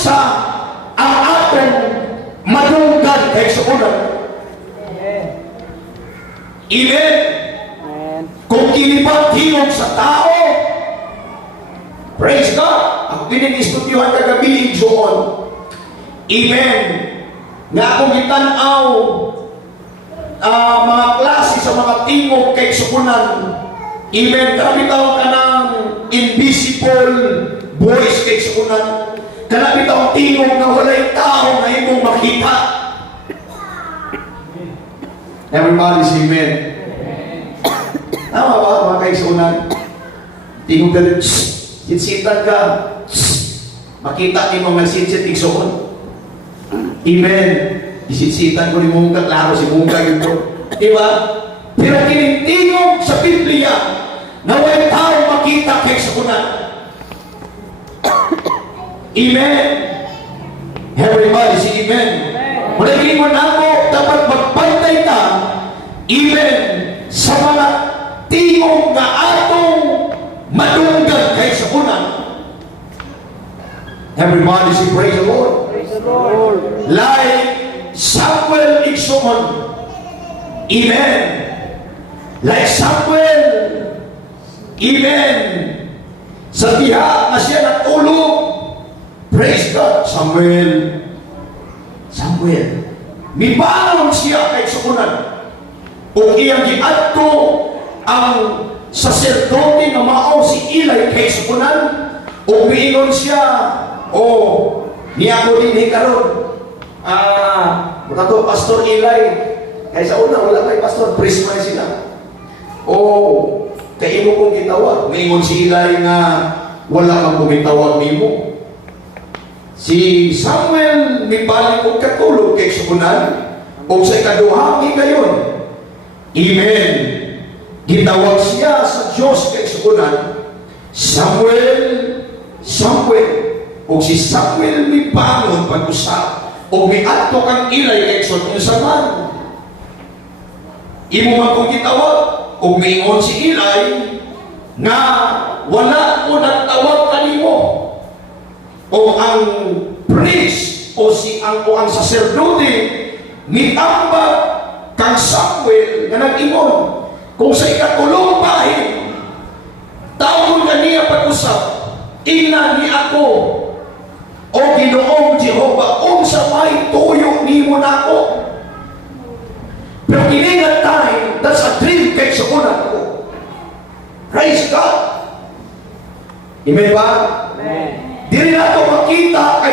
unsa ang atong madunggan kay suunan. Amen. Kung kinipatingog sa tao, praise God, ang pinag-istudyuhan kagabi doon. Amen. Nga akong gitanaw mga klase sa mga tingog kay suunan. Amen. Kanabitaw ka ng invisible voice kay suunan. Kanabitaw tingog na walay tao na imong makita. Everybody say amen. Tama ba mga kaisunan? Tingog ka din, sinsitan ka, makita ni mga sinsit igsoon. Amen. Isinsitan ko ni Mungka, klaro si Mungka ito. Diba? Pero kinitingog sa Biblia na walang tao makita kay suunan. Amen. Everybody say amen. Malagay mo na ako, dapat magpantay ka, amen, sa mga tingog na atong madunggan kay suunan. Everybody say praise the Lord. Praise the Lord. Like Samuel igsoon. Amen. Like Samuel. Amen. Sa diha na siya natulog. Praise God. Samuel. Mibangon siya kay suunan. Kung iyang giadto ang saserdote na mao si Eli kay suunan, o miingon siya, niya ko din karon. Makato Pastor Eli, kaya sa una wala kay Pastor, prisma sila. Kaya imo kong gitawag, miingon si Eli nga wala kang kumitawag nimo. Si Samuel mibalik og katulog kay suunan, o sa ikaduha gayon. Amen. Gitawag siya sa Diyos kay suunan, Samuel. O si Samuel mibangon pag-usap, o miadto kang Eli kay suunan sa man. Imo man kong gitawag, o miingon si Eli nga wala ko nagtawag kanimo. O ang priest o ang saserdote mitambag kang Samuel na nag-ingon kung sa ikatulong bahin tawon kaniya pag-usap, ina ni ako o Ginoong Jehova unsa may tuyo nimo nako. Pero kiningat time, that's a dream kay suunan ko. Praise God. Amen ba? Amen. Dili nato makita